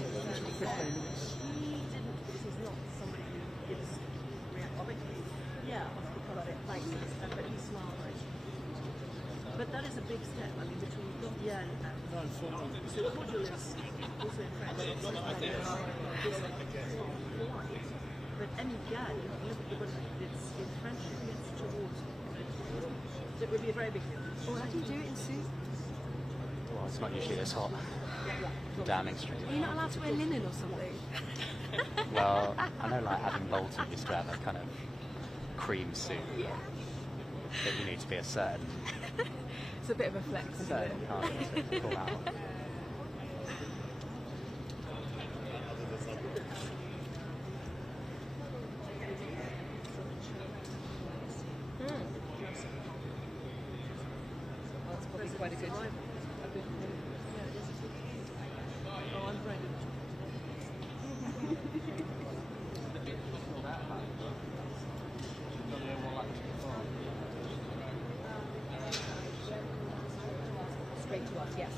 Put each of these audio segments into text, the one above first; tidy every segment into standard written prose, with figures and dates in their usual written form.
minutes. He didn't, because he's not somebody who gives reactivity. Yeah, off the color, thanks. But he smiled. But that is a big step. I mean, between cordial and so cordial is also in French. It's polite. But amical, it's in French, it's towards. So it would be a very big deal. Oh, how do you do it in soup? Well, it's not usually this hot. Downing Street. Are you not allowed to wear linen or something? Well, I know like having Bolton used to have a kind of cream suit. Yeah. But you need to be a certain It's a bit of a flex, isn't it? kind to pull out. That's probably quite a good. Oh, I'm very good. Straight to us, yes.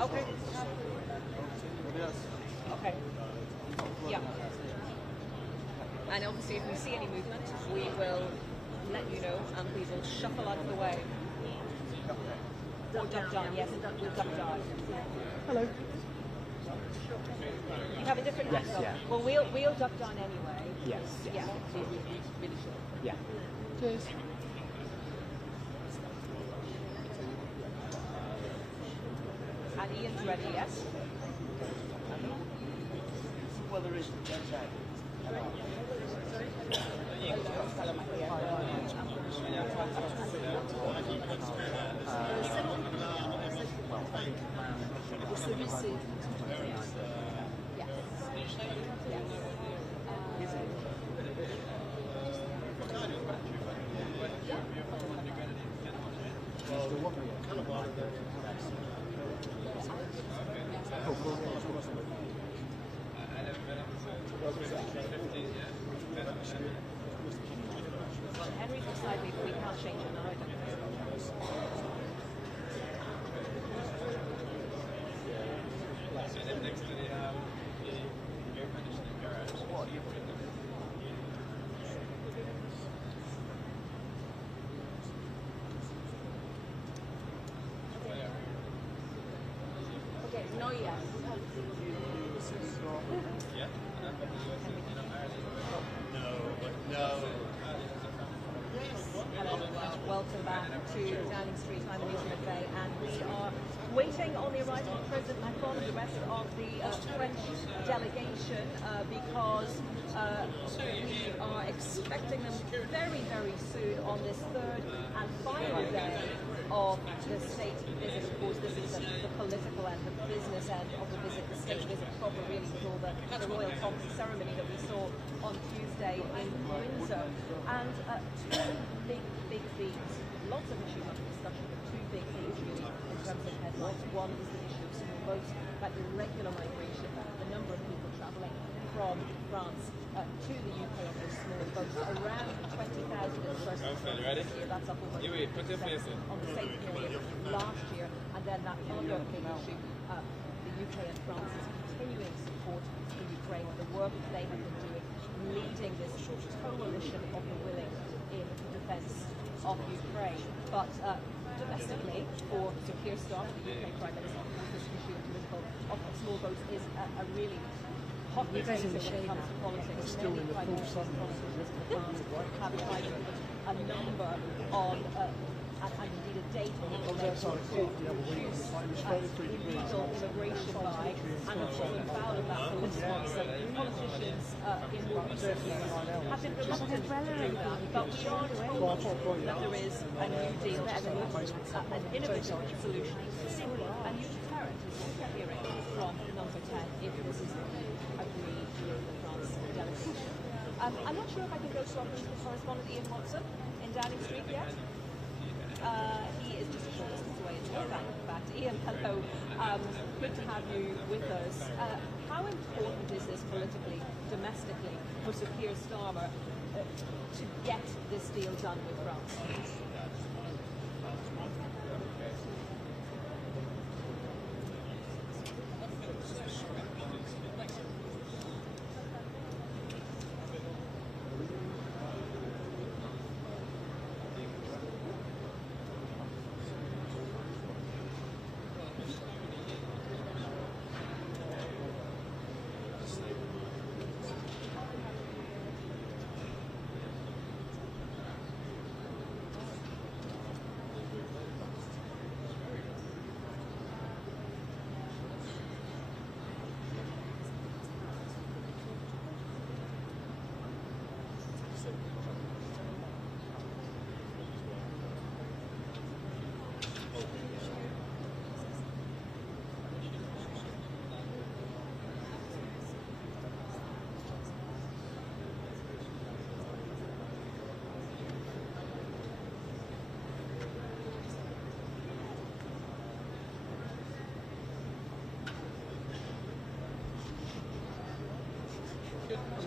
Okay. Okay. Yeah. And obviously, if we see any movement, we will let you know, and we will shuffle out of the way. Or duck down, yes, we'll duck down. Hello. You have a different Yes, angle. yeah. Well, we'll duck down anyway. Yes. Yeah. So we really should. Yeah. Cheers. And Ian's ready, yes? Well, there is. Celui-ci. Yes. Yes. Well, Henry's beside me, but we can't change it now, I don't think. Okay, no, yeah. Hello, welcome back to Downing Street. I'm Anita McVeigh, and we are waiting on the arrival of President Macron and the rest of the French delegation because we are expecting them very, very soon on this third and final day of the state visit. Of course, this is the political and the business end of the visit, the state visit proper really with all the royal pomp and ceremony that we saw on Tuesday in Windsor. And two big themes, lots of issues under discussion, but two big themes really in terms of headlines. One is the issue of small boats, about irregular migration, the number of people travelling from France to the UK on those small boats, around 20,000 in the first this year. That's up over 50% on the same period last year. And then that other big issue, the UK and France's continuing support for Ukraine, the work that they have been doing, leading this coalition of the willing in defence of Ukraine. But domestically, for Sir Keir Starmer, the UK Prime Minister, this issue of small boats is a really hot debate when it comes to politics. Still in the full sun. Have tried to put a number on and indeed a date on the election to reduce illegal immigration by, and have fallen foul of that for response. Politicians in more recent years have been reluctant to do that, but we are told that there is a new deal, an innovative solution, a new deterrent, is what we're hearing from number 10, if this is agreed with the France delegation. I'm not sure if I can go to our political correspondent Ian Watson in Downing Street yet. He is just a short distance away as well. Back to Ian. Hello. Good to have you with us. How important is this politically, domestically, for Sir Keir Starmer to get this deal done with France?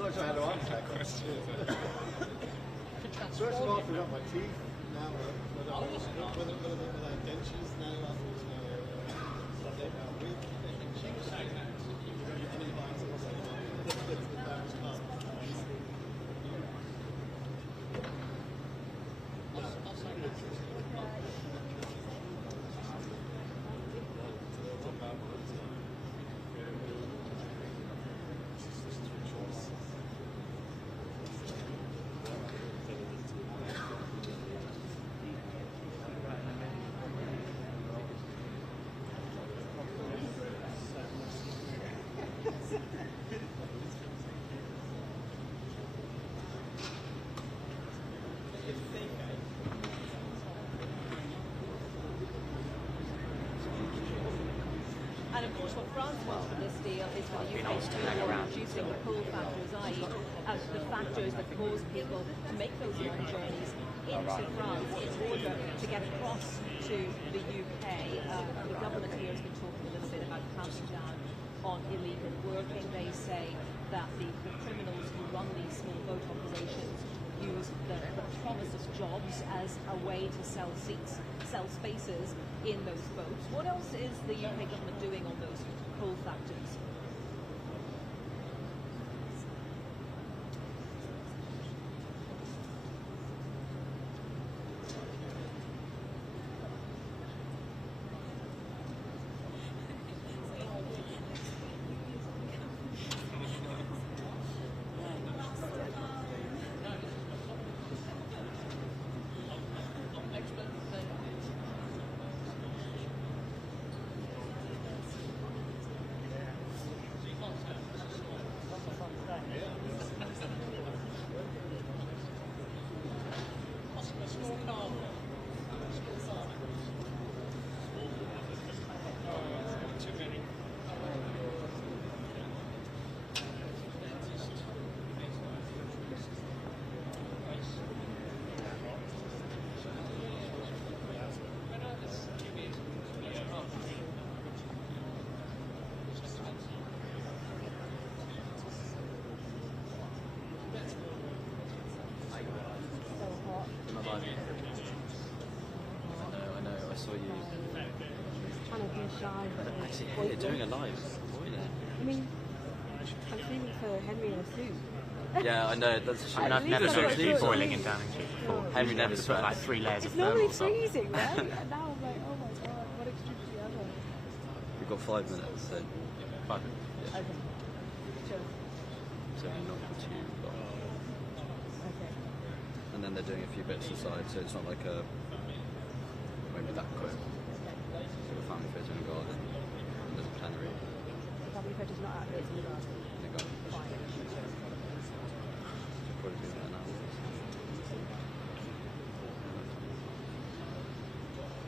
much I had to answer that question. First of all, I forgot my teeth. Now, whether I have dentures now after Sunday now week. And of course, what France wants from this deal is for the UK to do more reducing the pull factors, i.e. The factors that cause people to make those long journeys into France in order to get across to the UK. The government here has been talking a little bit about clamping down on illegal working. They say that the criminals who run these small boat operations use the promise of jobs as a way to sell seats, sell spaces in those boats. What else is the UK government doing on those pull factors? I know, I saw you. Trying to be shy, but Actually, hey, you're doing a live. I mean, I'm feeling for Henry in a suit. Yeah, I know. That's I mean, I've never seen seen boiling in Downing Street before. Henry never put like 3 layers It's of normally thermals on. freezing, right? And now I'm like, oh my god, what extremity ever. We've got 5 minutes, so 5 minutes. Yeah. Okay. Sure. So not too long. Okay. And then they're doing a few bits inside, so it's not like a maybe that quick. So a family photo in a garden. There's a plenary The family photo's not out here, it's in the garden. in a garden. Fine. Should probably be about an hour.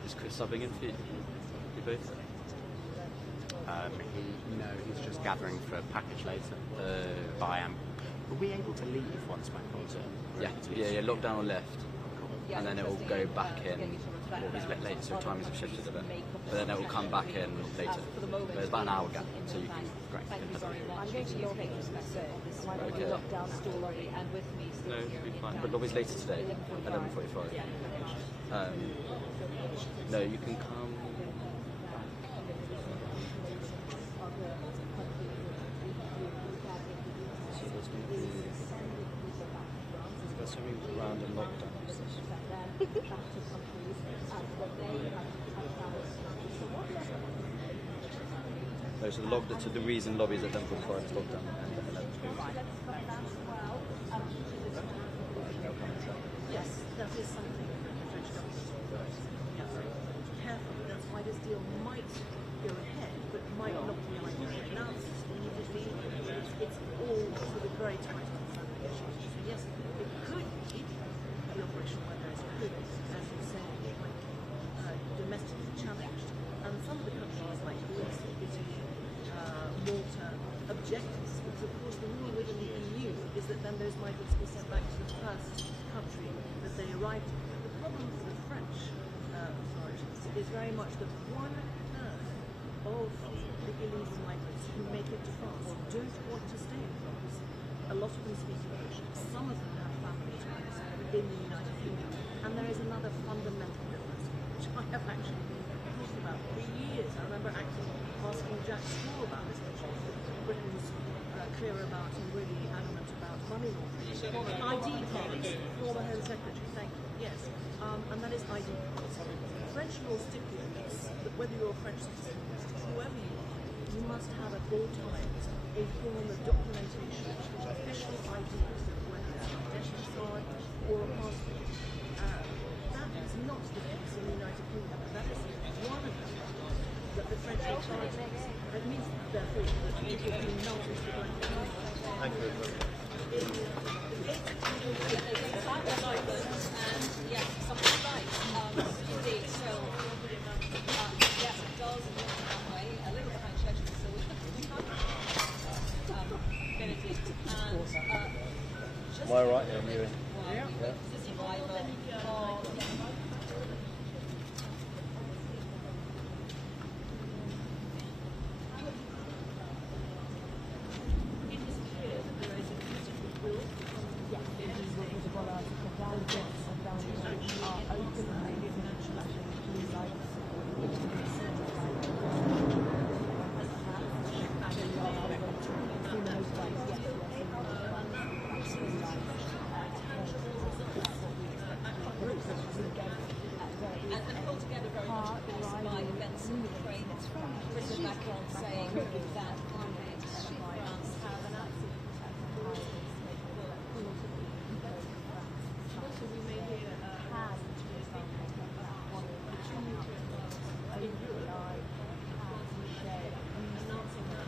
Is Chris subbing in for you? You both? He's just gathering for a package later. But I am. Were we able to leave once Macron's Yeah, lockdown on left. Yeah, And then it will go back in. Well, he's a bit late, so timings have shifted a bit. But then it will come back in later. There's about an hour gap, so you can. Great. Thank you very much. I'm going to your page, so I might be locked down story, and with me No, still here it'll be in fine. But lobby's later today, 11:45. No, you can come. So there's maybe there's something random lockdowns. No, so the reason lobbies at 11:45 is lockdown and 11:45. Yes, that is something that the French government is careful. That's why this deal might go ahead, but might not be ideally announced immediately. It's all sort of very tight on some negotiations. So yes, it could be the operational weather is good, as you say, like domestically challenged. And some of the countries like Greece, Italy, Malta object to this, because of course the rule within the EU is that then those migrants will be sent back to the first country that they arrived in. But the problem for the French authorities is very much that 1/3 of the illegal migrants who make it to France don't want to stay in France. A lot of them quite straw about this issue. Britain's clear about and really adamant about money laundering. ID cards, former Home Secretary, thank you, yes. And that is ID cards. French law stipulates that whether you're a French citizen, whoever you are, you must have at all times a form of documentation, official ID, whether it's an identity card or a passport. That is not the case in the United Kingdom. That is one of them that the French authorities, it means therefore that people have been noticed for going to Thank you very much. And yes, something right. Indeed. So yes, it does look that way. A little behind schedule, so we can't Benedict and just Am I right? Yeah, you're in. the survival of and pulled together very much by events in Ukraine. It's from President Macron saying that France have an absolute So we may hear announcing that.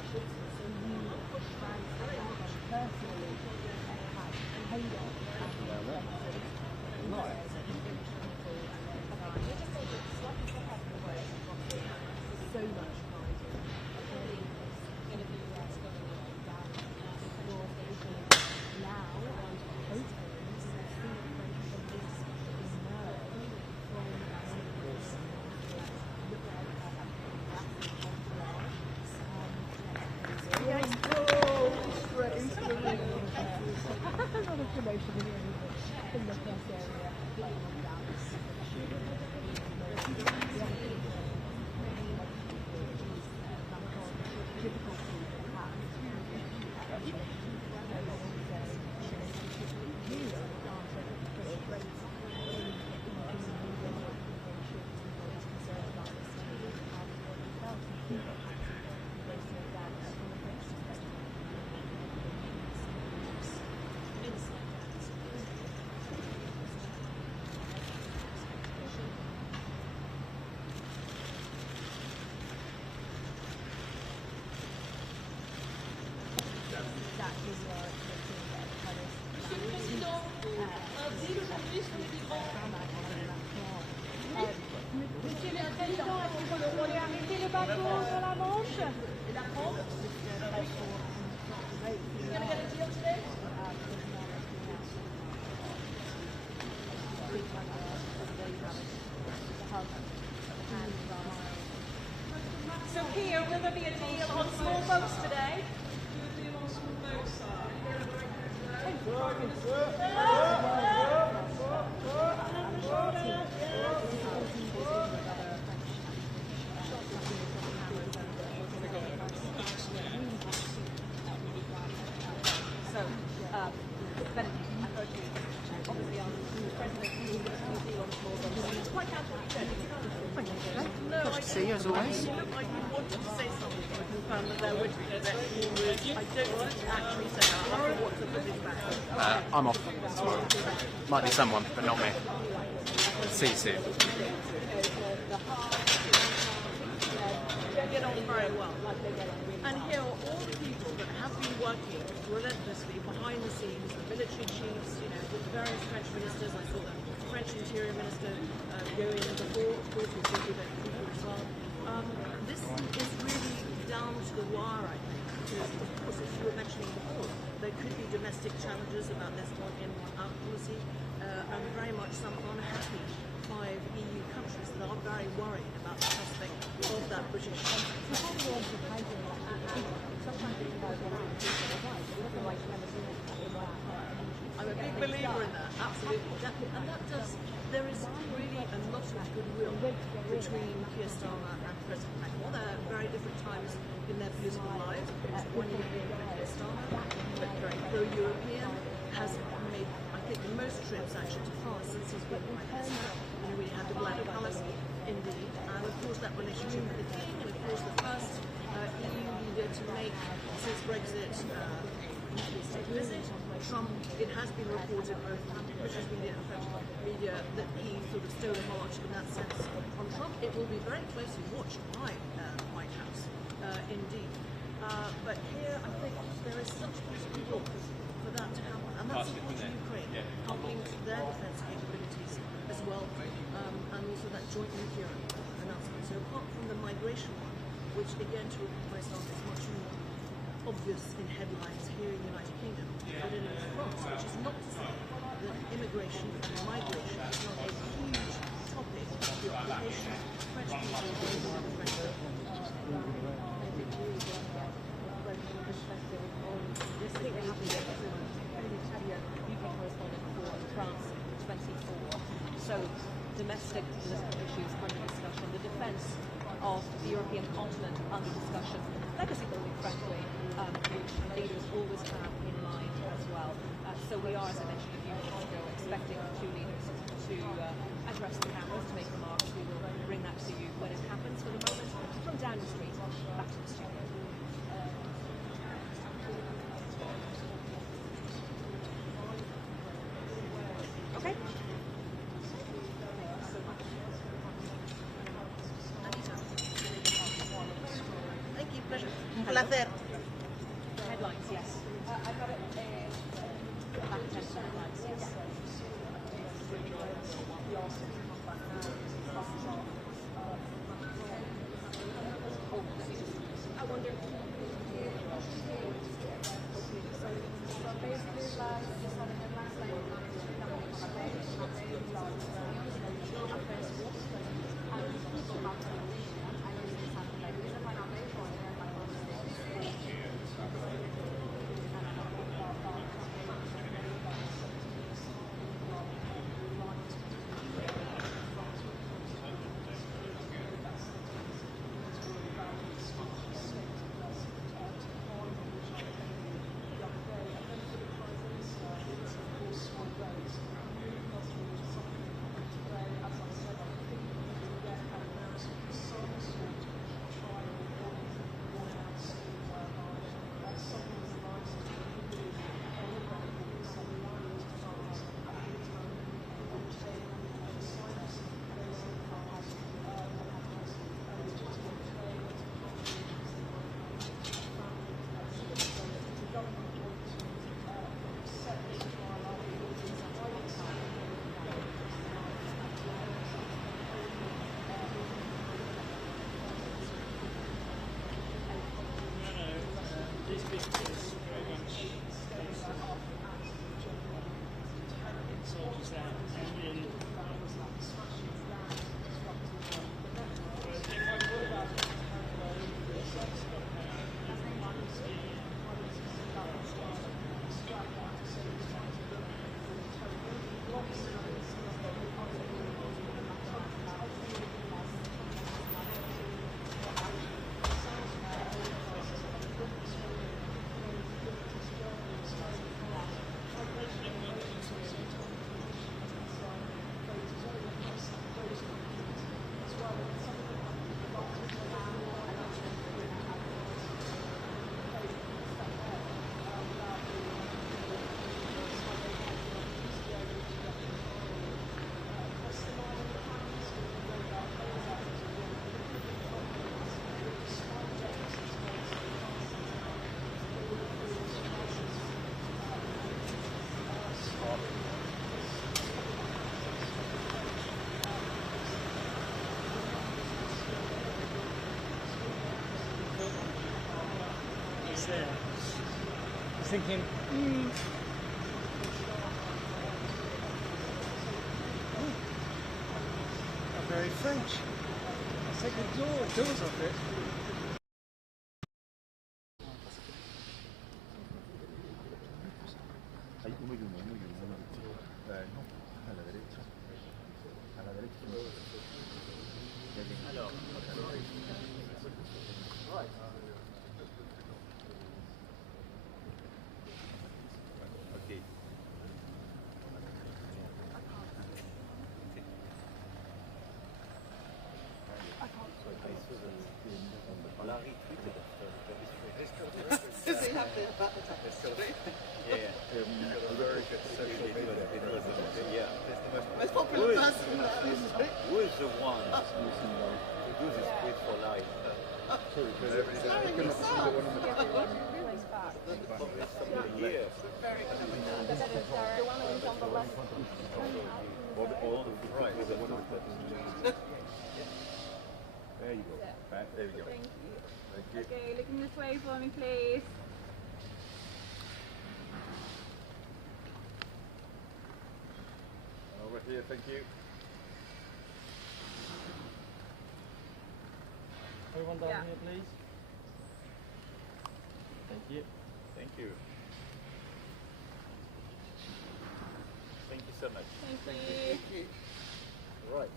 So here, will there be a deal on small boats today? So, Benedict, I heard you obviously on President New Deal on small boats. Quite casual, you said. No, Good to see you as always. You look like you wanted to say something to confirm that there would be. I don't want to actually say that. I have to watch the footage back. I'm off tomorrow. Might be someone, but not me. See you soon. Get on very well. And here are all the people that have been working relentlessly behind the scenes, the military chiefs, you know, with various French ministers. I saw the French Interior Minister go in before, of course, we saw the people as well. This is really down to the wire, I think, because, of course, as you were mentioning before, there could be domestic challenges about this one-in, one-out policy, and very much some unhappy 5 EU countries that are very worried about the prospect of that British I I'm a big believer in that, absolutely. And that does, there is really a lot of goodwill between Keir Starmer and President Macron. They're very different times in their political lives. One European Keir Starmer, but very pro-European, has made, I think, the most trips actually to France since he's been Prime Minister. You know, we had the Black Palace, indeed, and of course that relationship with the King, and of course the first EU leader to make, since Brexit, state visit. Trump, it has been reported both British media and French media that he sort of stole a march in that sense on Trump. It will be very closely watched by the White House, indeed. But here, I think there is such political will for that to happen, and that's important to Ukraine, helping their defence capabilities as well, and also that joint nuclear announcement. So apart from the migration one, which again, to replace on is much more obvious in headlines here in the United Kingdom, but in France, which is not to say that immigration and migration is not a huge topic. The occupation of French people going on the French UK correspondent for France 24. So domestic political issues under discussion, the defence of the European continent under discussion, legacy building, frankly, which leaders always have in mind as well. So we are, as I mentioned a few minutes ago, expecting the two leaders to address the cameras, to make remarks. We will bring that to you when it happens. For the moment, from Downing Street, back to the studio. Okay. Thank you, pleasure. Placer. Headlines, yes. I've got it. Back attention headlines, yes. I wonder. There. I was thinking, I'm very French. I'll take the doors off it. Yeah. A very good social media. Yeah. Most popular person now, isn't it? Who is the one who do this quiz for life? Here. Or right. There you go. Right, there we go. Thank you. Thank you. Okay, looking this way for me, please. Over here, thank you. Everyone down Yeah. here, please. Thank you. Thank you. Thank you so much. Thank you. Right.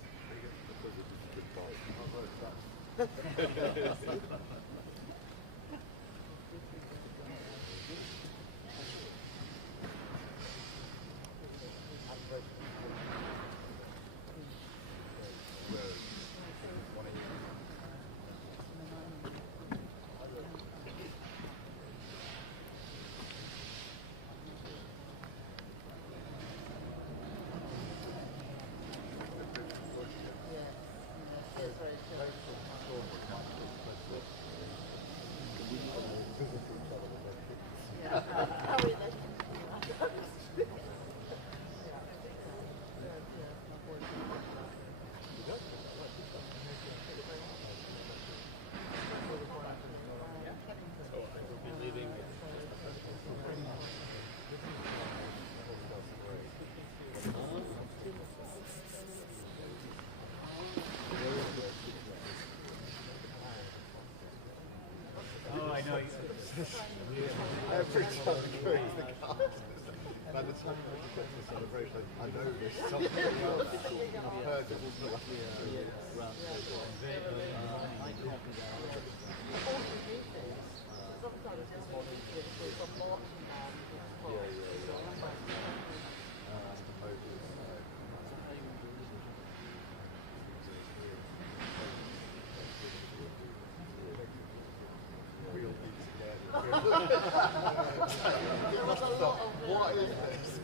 Every time I go to the car, by the time I get to the celebration, I know there's something else. I've heard it all What is this?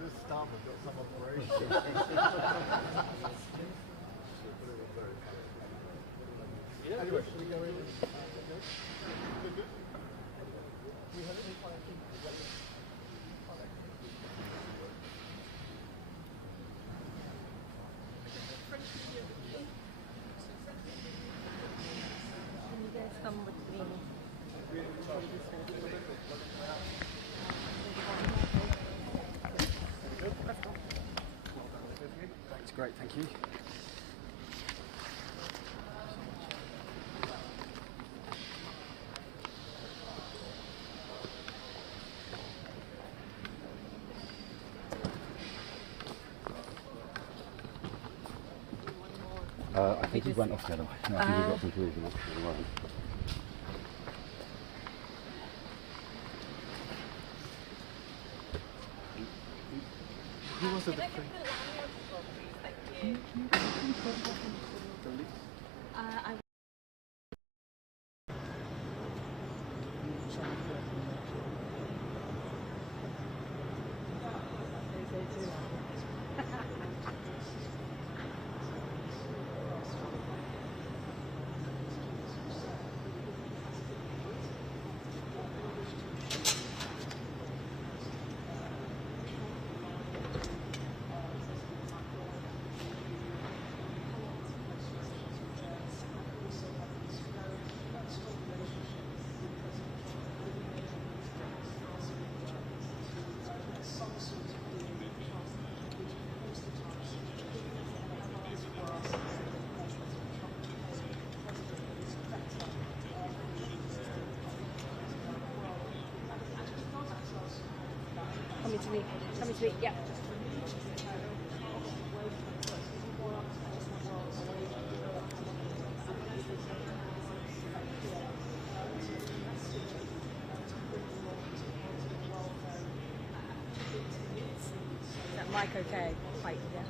This staff has got some operation. Anyway, should we go in? Come with me. That's great, thank you. I think he went off the other way. No, I think he got confused and off the other way. Who was it? Coming to me. Coming to me. Yeah. Is that mic okay? Mic, yeah.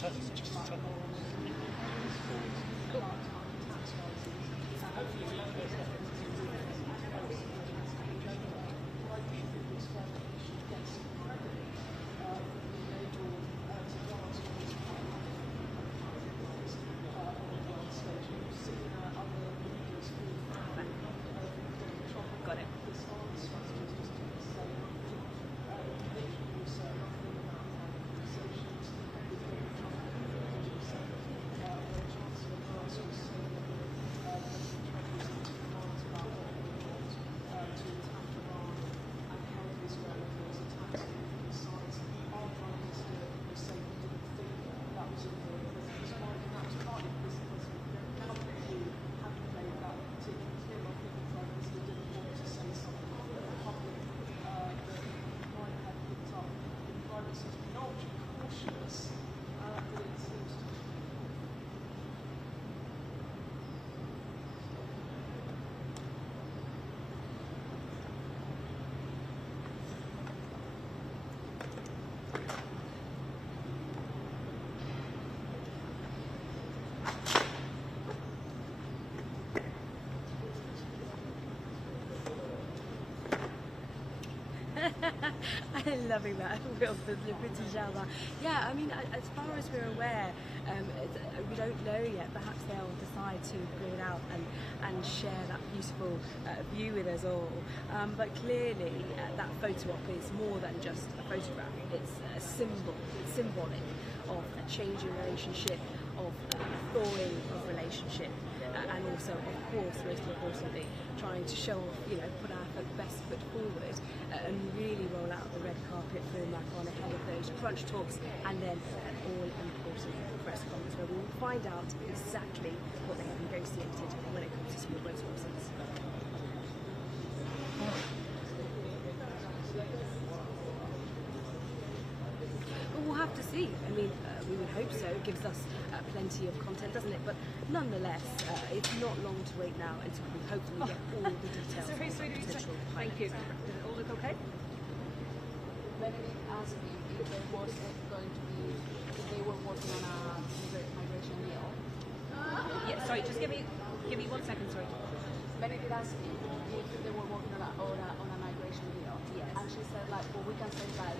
just a touch. Got it. I'm loving that, Will, the British Alba. Yeah, I mean, as far as we're aware, we don't know yet. Perhaps they'll decide to bring it out and share that beautiful view with us all. But clearly, that photo op is more than just a photograph. It's a symbol, it's symbolic of a changing relationship, of thawing of relationship, and also, of course, most importantly, trying to show off, put our best foot forward and really roll out the red carpet for Macron ahead of those crunch talks, and then an all-important press conference where we will find out exactly what they have negotiated when it comes to small boat horses. We'll have to see. I mean, we would hope so. It gives us plenty of content, doesn't it? But nonetheless, it's not long to wait now until we hopefully get all the details. Sorry, sweetie. Thank you. Did it all look okay? Benedict asked me if there was going to be, if they were working on a migration deal. Yeah, sorry, just give me 1 second, sorry. Benedict asked me if they were working on a migration deal. Yes. And she said, like, well, we can say that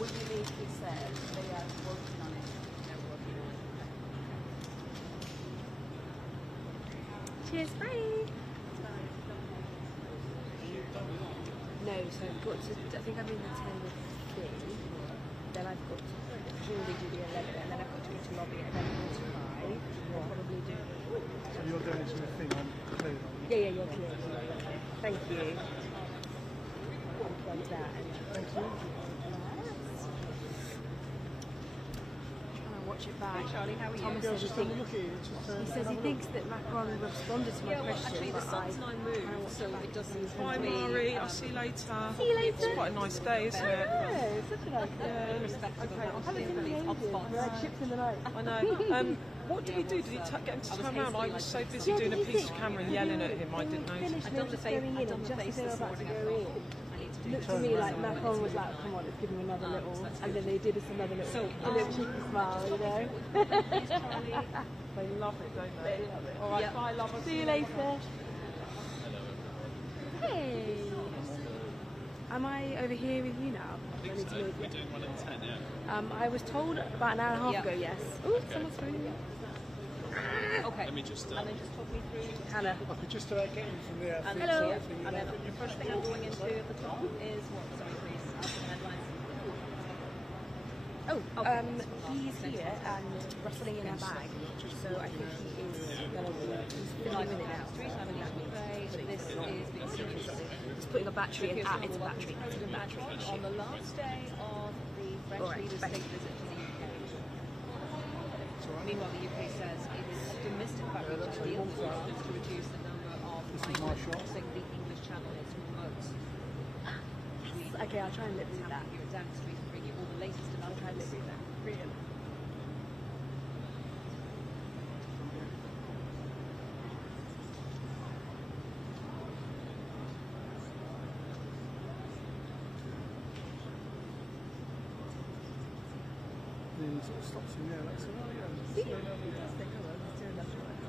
we believe he said they are working on it. They're working on it. Cheers, bye. No, so I've got to, I think I'm in the 10 with thing, then I've got to presumably do the 11, and then I've got to go to lobby at 11:45. I'll probably do. So you're going to a thing, I'm clear. Yeah, you're clear. Thank you. Unplug that. Thank you. Watch it back. Hi Charlie, how are you? Thomas Yeah, I was says just having a look at it. he says he thinks that Macron responded to my Yeah, well, question. actually, the but sun's I now moved, so it doesn't Hi Mari, I'll see you later. See you later. It's quite a nice day, isn't it? Oh, such a nice day. irrespective Okay, of I'll what see you the later. hotspots. We're like chips in the night. I know. What did he do? Did he get him to turn around? I was so busy doing a piece of camera and yelling at him, I didn't notice. I've done the face. I've done the face this morning. Looked to me like Macron was like, come on, let's give him another little, and then they did us another little, a little cheeky smile, They love it, don't they? love it. All right, bye, love. I'll See you later. Hey. Am I over here with you now? I think so. We're doing 1 in 10, yeah. I was told about an hour and a half ago, yes. Oh, someone's phoning me. Okay. Let me just. And then just talk me through. Hannah. I could just get in from there. And Hello. Then, and then the first thing I'm going into at the top is what? Sorry, please. After the headlines. He's here and rustling in our bag, so I think he is going to be, he's filling with it now. Street, I'm in but this is being seriously. He's putting a battery in, it's a battery. President Macron on the last day of the French leader's state visit to the UK. Meanwhile, the UK says it is optimistic about reaching a deal with France to reduce the number of migrants crossing the English Channel into remote. Okay, I'll try and live with that. Here at Downing Street and bring you all the latest I'll try and live developments. with that. Brilliant. and he sort of stops him there. Like, so, oh yeah, See? Fantastic. Oh, well, let's turn left right.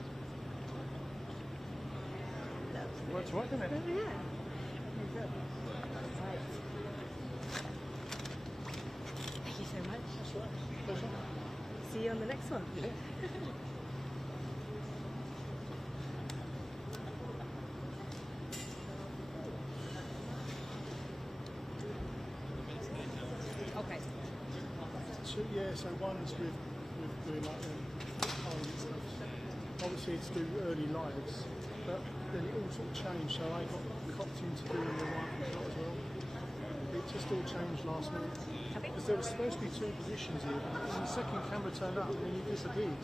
works right, doesn't it? Oh, yeah. There you go. Right. Thank you so much. That's right. Pleasure. See you on the next one. Yeah. Okay. So one's with doing like polling and stuff. Obviously it's do early lives, but then it all sort of changed, so I got copped into doing the rifle shot as well. It just all changed last minute. Because there was supposed to be two positions here, and the second camera turned up and then he disappeared.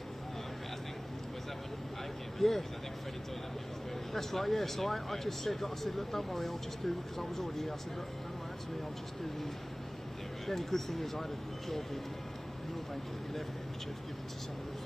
I think, was that when I came in? Yeah. Because I think Freddie told them he was going. That's right, yeah. So I just said, look, don't worry, I'll just do, because I was already here, I said, look, don't worry, actually, I'll just do the only good thing is I had a job in your bank at 11, which I've given to someone else.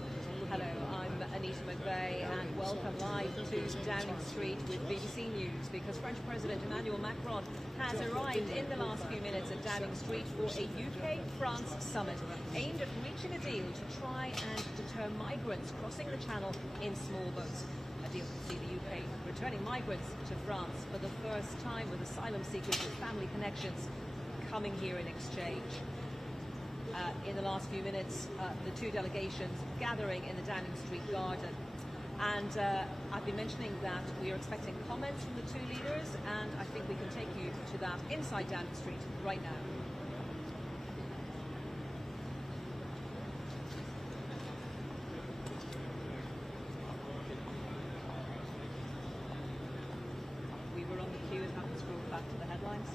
Hello, I'm Anita McVeigh and welcome live to Downing Street with BBC News because French President Emmanuel Macron has arrived in the last few minutes at Downing Street for a UK-France summit aimed at reaching a deal to try and deter migrants crossing the channel in small boats. A deal to see the UK returning migrants to France for the first time with asylum seekers with family connections coming here in exchange. In the last few minutes, the two delegations gathering in the Downing Street garden. And I've been mentioning that we are expecting comments from the two leaders, and I think we can take you to that inside Downing Street right now. We were on the queue and have to scroll back to the headlines.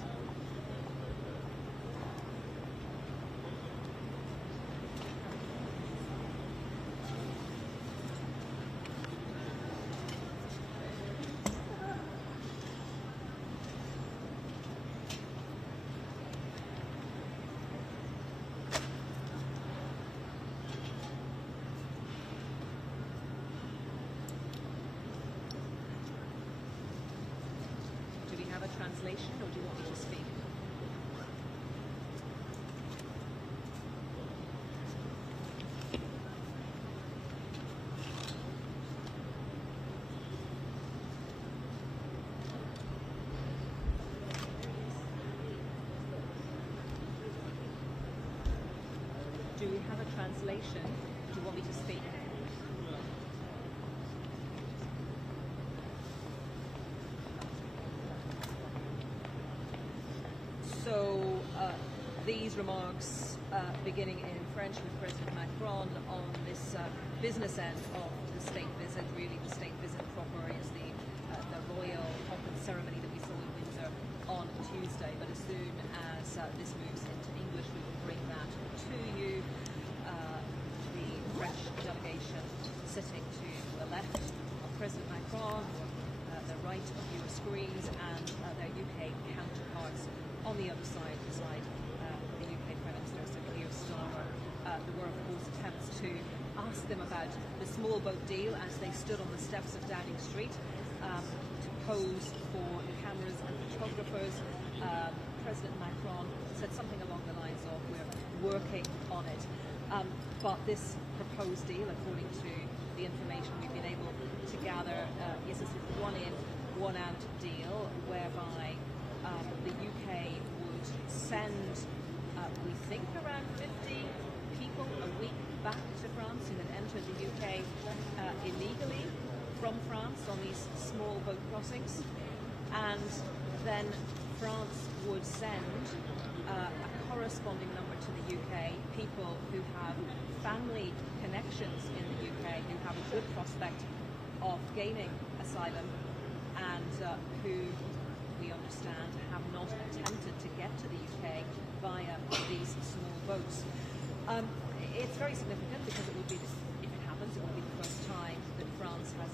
Translation, or do you want me to speak? Do we have a translation? Do you want me to speak? So these remarks beginning in French with President Macron on this business end of the state visit. Really the state visit proper is the royal open ceremony that we saw in Windsor on Tuesday. But as soon as this moves into English, we will bring that to you. The French delegation sitting to the left of President Macron, the right of your screens, and their UK counterparts on the other side, beside the UK Prime Minister, Sir Keir Starmer. There were, of course, attempts to ask them about the small boat deal as they stood on the steps of Downing Street to pose for the cameras and photographers. President Macron said something along the lines of, we're working on it. But this proposed deal, according to the information we've been able to gather, is a sort of one-in, one-out deal whereby the UK would send, we think, around 50 people a week back to France who had entered the UK illegally from France on these small boat crossings. And then France would send a corresponding number to the UK, people who have family connections in the UK, who have a good prospect of gaining asylum, and who we understand have not attempted to get to the UK via these small boats. It's very significant because it would be, if it happens, it will be the first time that France has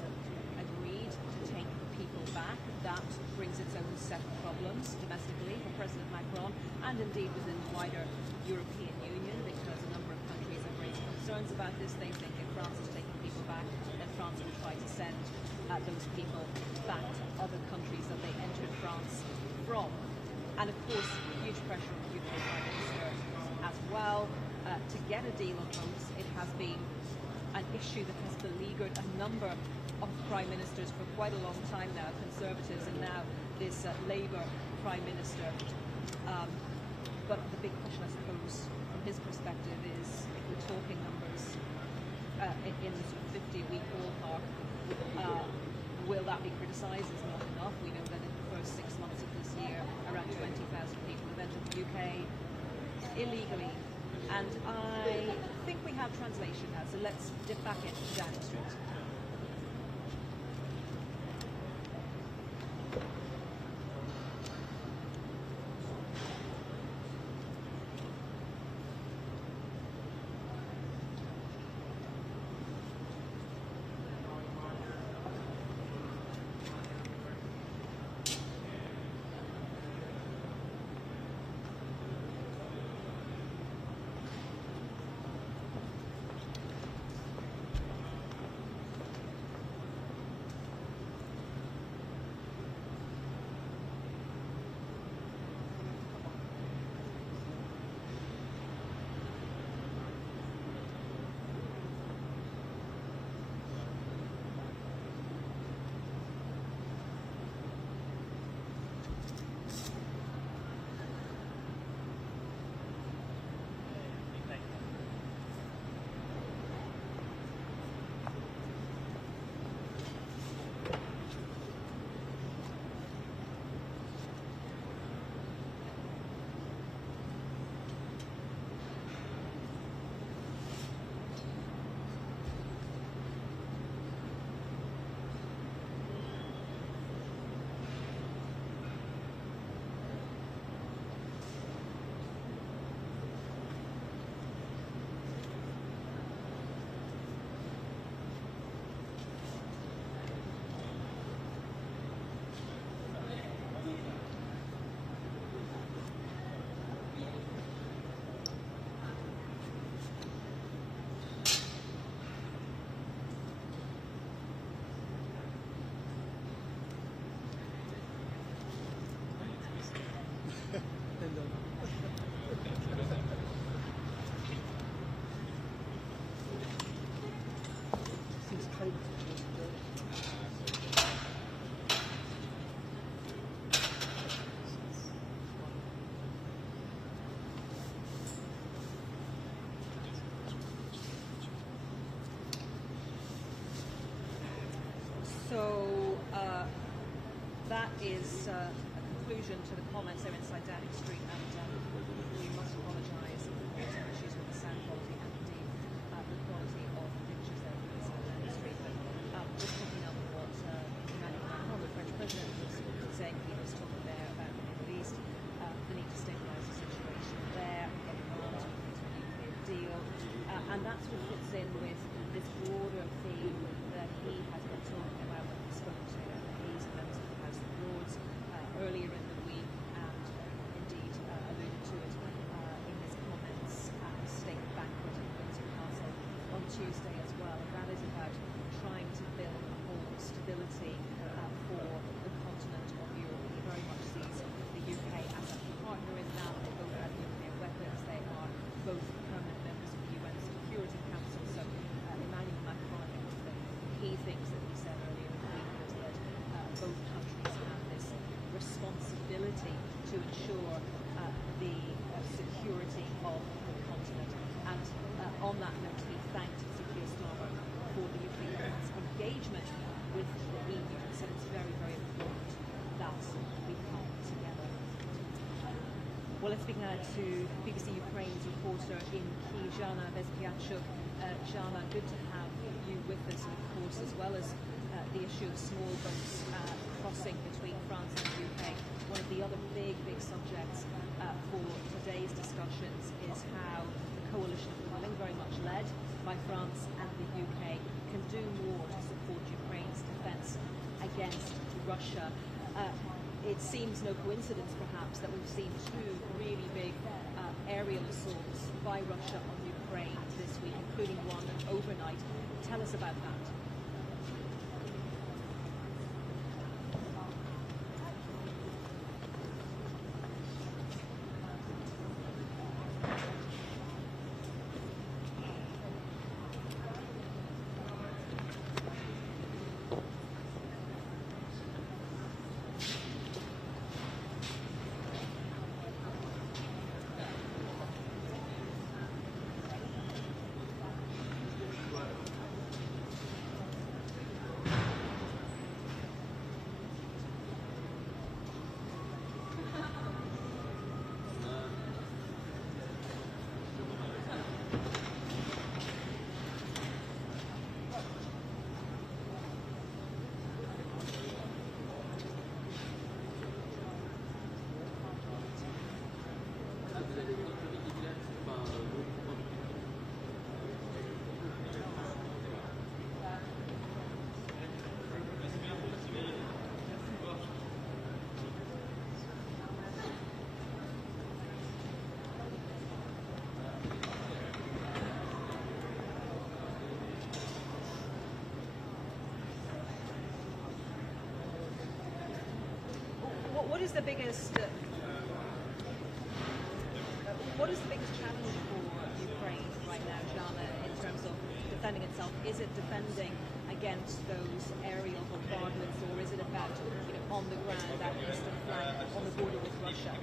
agreed to take people back. That brings its own set of problems domestically for President Macron and indeed within the wider European Union, because a number of countries have raised concerns about this. They think if France is taking people back, then France will try to send those people back to other countries that they entered France from. And of course, huge pressure on the UK Prime Minister as well. to get a deal on votes. It has been an issue that has beleaguered a number of prime ministers for quite a long time now, Conservatives and now this Labour prime minister. But the big question, I suppose, from his perspective is, if we're talking numbers in the sort of 50-week ballpark, will that be criticised as not enough? We know that in the first 6 months of this year, around 20,000 people have entered the UK illegally. And I think we have translation now, so let's dip back into Downing Street. So that is a conclusion to the comments there inside Downing Street, and we must apologise for some issues with the sound quality and indeed the quality of the pictures there inside Downing Street. Just picking up what Emmanuel Macron, the French president, was saying. He was talking there about the Middle East, the need to stabilise the situation there, getting on to a nuclear deal, and that's what fits in with this broader theme that he has been talking about when he spoke to Hayes and members of the House of Lords earlier in the week, and indeed alluded to it in his comments at the state banquet at Windsor Castle on Tuesday as well. And that is about trying to build more stability for the continent of Europe. He very much sees the UK as a partner in that. They both have nuclear weapons. They are both permanent members of the UN Security Council. So Emmanuel Macron, he thinks that he said earlier in the week was that both countries have this responsibility to ensure the security of the continent. And on that note, he thanked Sir Keir Starmer for the UK government's engagement with the EU. He said it's very, very important that we come together. Well, let's speak now to BBC Ukraine's reporter in Kyiv, Jana Bezpiachuk. Jana, good to have you with us, and of course, as well as the issue of small boats crossing between France and the UK. One of the other big subjects for today's discussions is how the coalition of willing, very much led by France and the UK, can do more to support Ukraine's defence against Russia. It seems no coincidence, perhaps, that we've seen two really big aerial assaults by Russia on Ukraine this week, including one overnight. Tell us about that. is the biggest challenge for Ukraine right now, Jana, in terms of defending itself? Is it defending against those aerial bombardments, or is it about on the ground, that eastern flank on the border with Russia?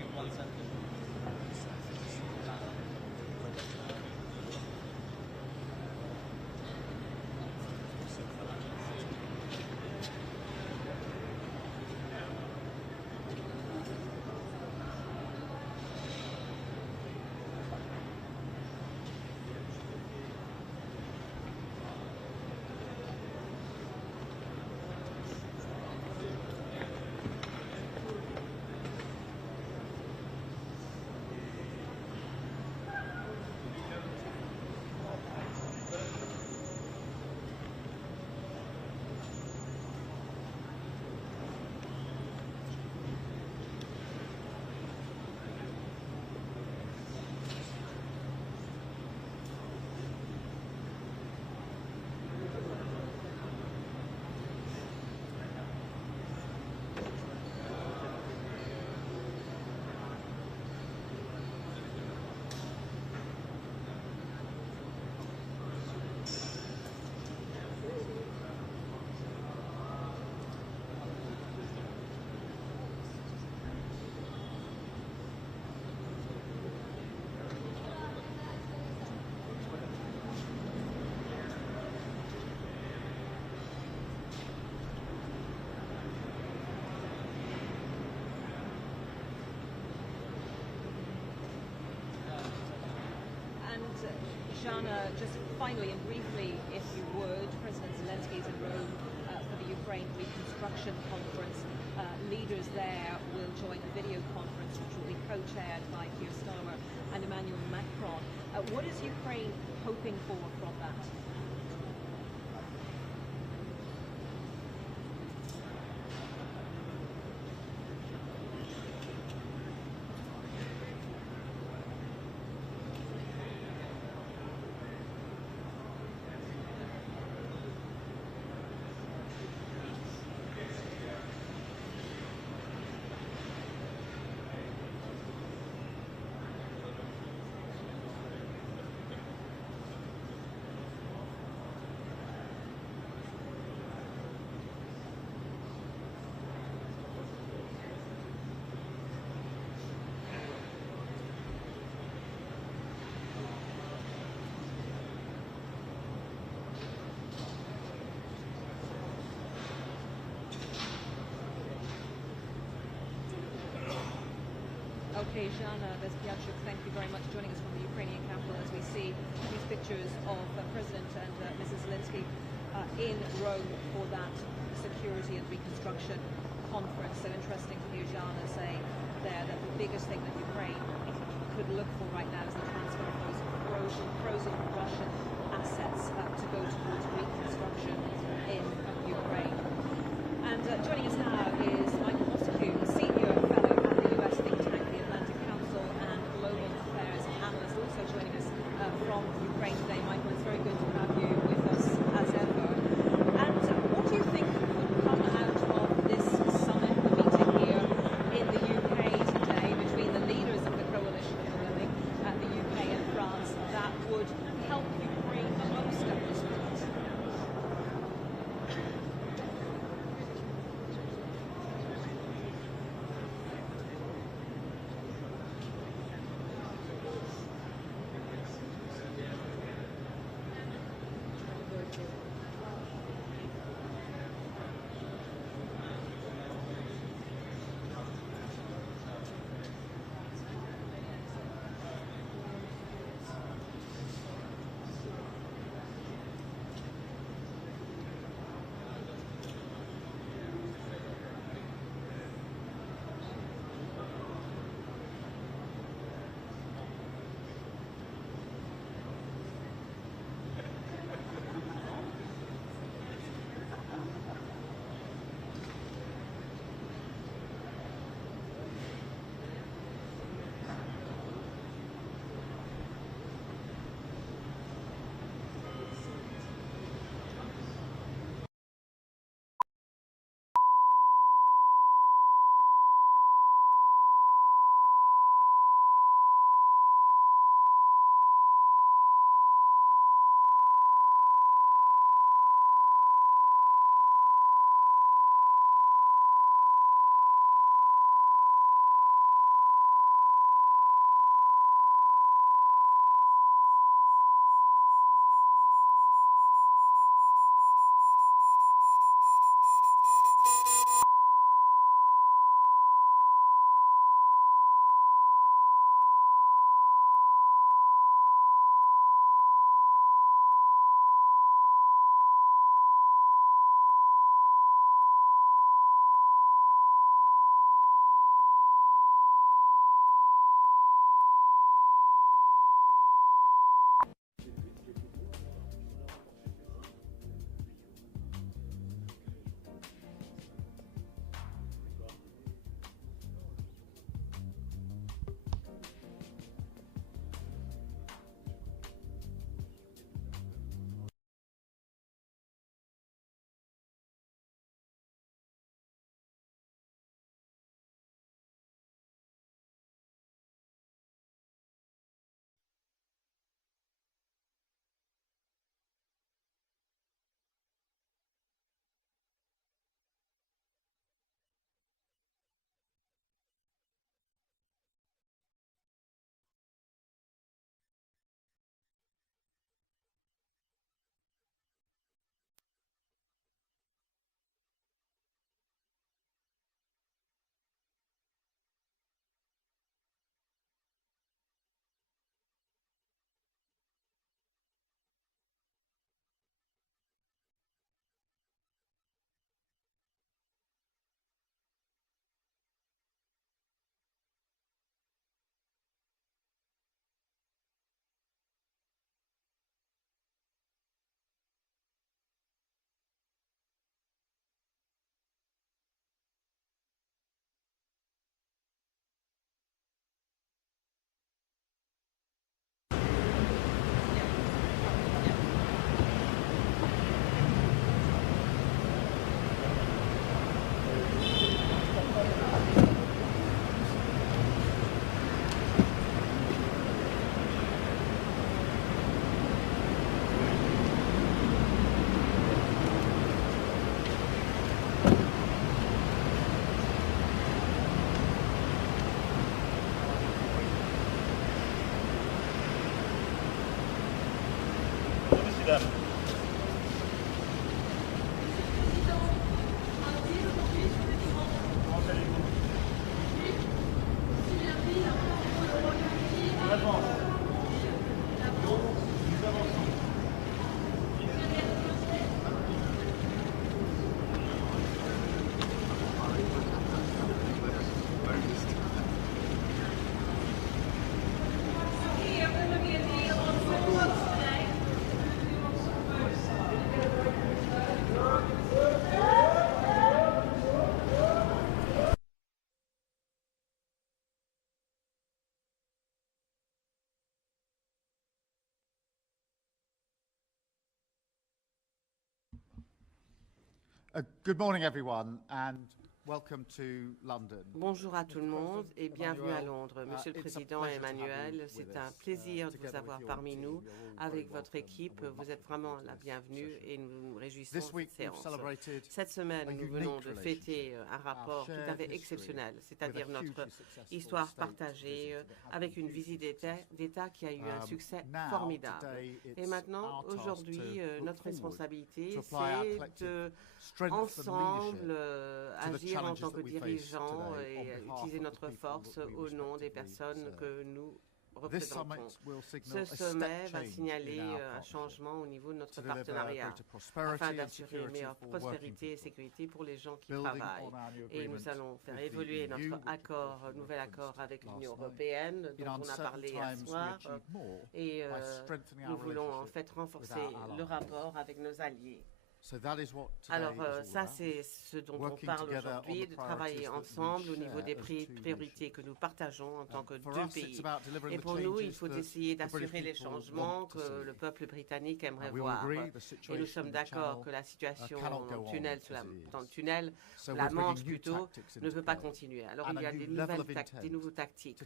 Jana, just finally and briefly, if you would, President Zelensky is in Rome for the Ukraine Reconstruction Conference. Leaders there will join a video conference which will be co-chaired by Keir Starmer and Emmanuel Macron. What is Ukraine hoping for from that? Okay, Jana Bezpiaczuk, thank you very much for joining us from the Ukrainian capital as we see these pictures of President and Mrs. Zelensky in Rome for that security and reconstruction conference. So interesting to hear Jana say there that the biggest thing that Ukraine could look for right now is the transfer of those frozen Russian assets to go towards reconstruction in Ukraine. And joining us now is Michael Moscow, senior fellow at the US think tank, the Atlantic Council, and global affairs analyst, also joining us from Ukraine today. Michael, it's very good to have you with us as ever. And what do you think could come out of this summit, the meeting here in the UK today between the leaders of the coalition of the willing, the UK and France, that would help Ukraine the most at this point? madame. Good morning, everyone, and welcome to London. Bonjour à tout le monde et bienvenue à Londres. Monsieur le Président Emmanuel, c'est un plaisir de vous avoir parmi nous avec votre équipe. Vous êtes vraiment la bienvenue et nous nous réjouissons de cette séance. Cette semaine, nous venons de fêter un rapport tout à fait exceptionnel, c'est-à-dire notre histoire partagée avec une visite d'État qui a eu un succès formidable. Et maintenant, aujourd'hui, notre responsabilité, c'est de ensemble agir en tant que dirigeants et utiliser notre force au nom des personnes que nous représentons. Ce sommet va signaler un changement au niveau de notre partenariat afin d'assurer une meilleure prospérité et sécurité pour les gens qui travaillent. Et nous allons faire évoluer notre nouvel accord avec l'Union européenne dont on a parlé hier soir. Et nous voulons en fait renforcer le rapport avec nos alliés. Alors ça, c'est ce dont on parle aujourd'hui, de travailler ensemble au niveau des priorités que nous partageons en tant que deux pays. Et pour nous, il faut essayer d'assurer les changements que le peuple britannique aimerait voir. Et nous sommes d'accord que la situation dans le tunnel, la Manche plutôt, ne peut pas continuer. Alors il y a des nouveaux tactiques.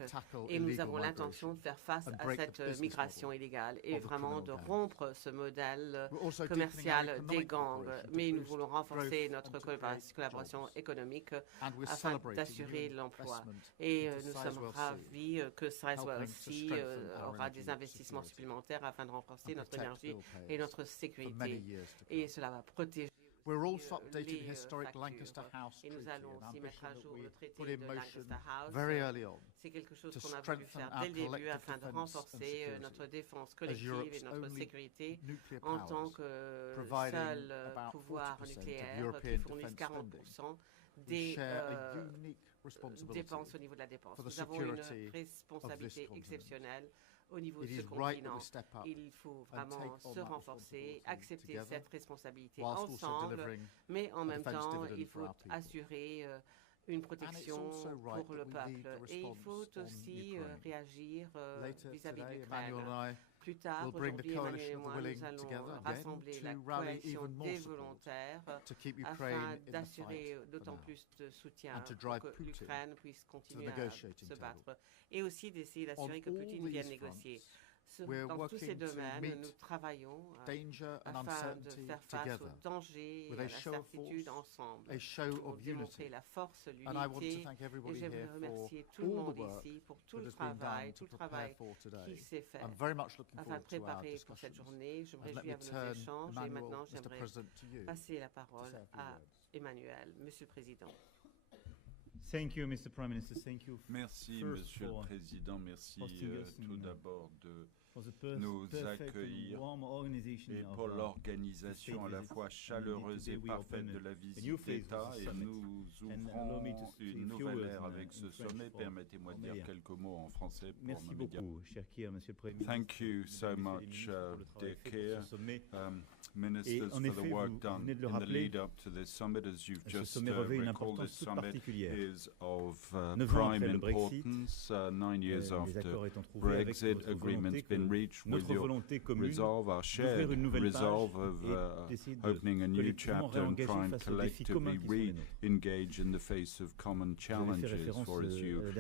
Et nous avons l'intention de faire face à cette migration illégale et vraiment de rompre ce modèle commercial des gangs. Mais nous voulons renforcer notre collaboration économique afin d'assurer l'emploi. Et nous sommes ravis que Sizewell aussi aura des investissements supplémentaires afin de renforcer notre énergie et notre sécurité. Et cela va protéger We're also updating historic Lancaster House et nous allons aussi mettre à jour le traité de Lancaster House. C'est quelque chose qu'on a voulu faire dès le début afin de renforcer notre défense collective et notre sécurité en tant que seul pouvoir nucléaire qui fournisse 40% des dépenses au niveau de la dépense. Nous avons une responsabilité exceptionnelle au niveau de ce continent. Il faut vraiment se renforcer, accepter cette responsabilité ensemble, mais en même temps, il faut assurer une protection pour le peuple. Et il faut aussi réagir vis-à-vis de l'Ukraine. Plus tard, aujourd'hui, Emmanuel et moi, nous allons rassembler la coalition des volontaires afin d'assurer d'autant plus de soutien pour que l'Ukraine puisse continuer à se battre et aussi d'essayer d'assurer que Poutine vienne négocier. Dans tous ces domaines, nous travaillons afin de faire face aux dangers et à l'incertitude ensemble, pour démontrer la force, l'unité. Et j'aimerais remercier tout le monde ici pour tout le travail qui s'est fait afin de préparer pour cette journée. Je me réjouis à nos échanges et maintenant j'aimerais passer la parole à Emmanuel, Monsieur le Président. Merci, Monsieur le Président. Merci tout d'abord de nous accueillir et pour l'organisation à la fois chaleureuse et parfaite de la visite d'État. Et nous ouvrons une nouvelle ère avec ce sommet. Permettez-moi de dire quelques mots en français pour nos médias. Thank you so much, dear Keir, ministers, for the work done in the lead-up to this summit. As you've just recalled, this summit is of prime importance. 9 years after Brexit, agreement's been reached with your resolve, our shared resolve of opening a new chapter and trying collectively re-engage in the face of common challenges. For as you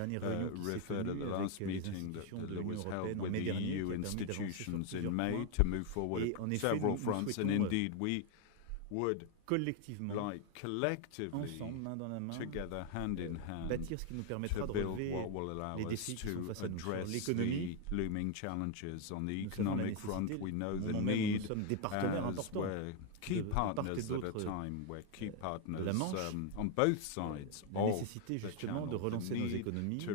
referred at the last meeting that was held with the EU institutions in May to move forward at several fronts, and indeed we would collectivement, ensemble, main dans la main, bâtir ce qui nous permettra de relever les défis qui sont face à nous. Sur l'économie, nous avons la nécessité, au moment même où nous sommes des partenaires importants de part et d'autre de la Manche, la nécessité justement de relancer nos économies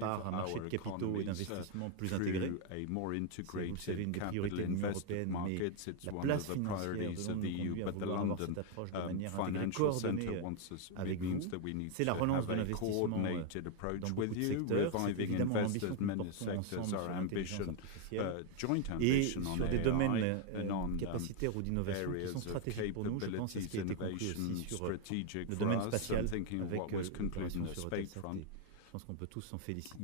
par un marché de capitaux et d'investissements plus intégré. C'est, vous le savez, une des priorités de l'Union européenne, mais la place financière de Londres nous conduit à vouloir avoir cette approche de manière intégrée, coordonnée avec vous. C'est la relance de l'investissement dans beaucoup de secteurs. C'est évidemment l'ambition que nous portons ensemble sur l'intelligence artificielle et sur des domaines capacitaires ou d'innovation qui sont stratégiques pour nous. Je pense à ce qui a été conclu aussi sur le domaine spatial avec l'opération sur Eutelsat. Je pense qu'on peut tous s'en féliciter.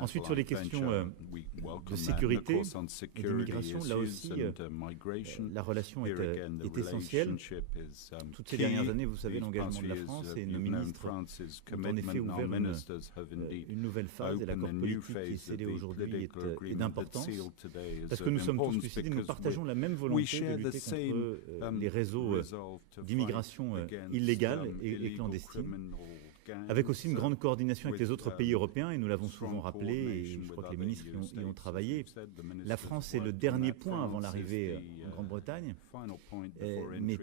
Ensuite, sur les questions de sécurité et d'immigration, là aussi, la relation est essentielle. Toutes ces dernières années, vous savez, l'engagement de la France et nos ministres ont en effet ouvert une nouvelle phase et l'accord politique qui est scellé aujourd'hui est d'importance parce que nous sommes tous lucides et nous partageons la même volonté de lutter contre les réseaux d'immigration illégale et clandestine, avec aussi une grande coordination avec les autres pays européens, et nous l'avons souvent rappelé, et je crois que les ministres y ont travaillé. La France est le dernier point avant l'arrivée en Grande-Bretagne, mais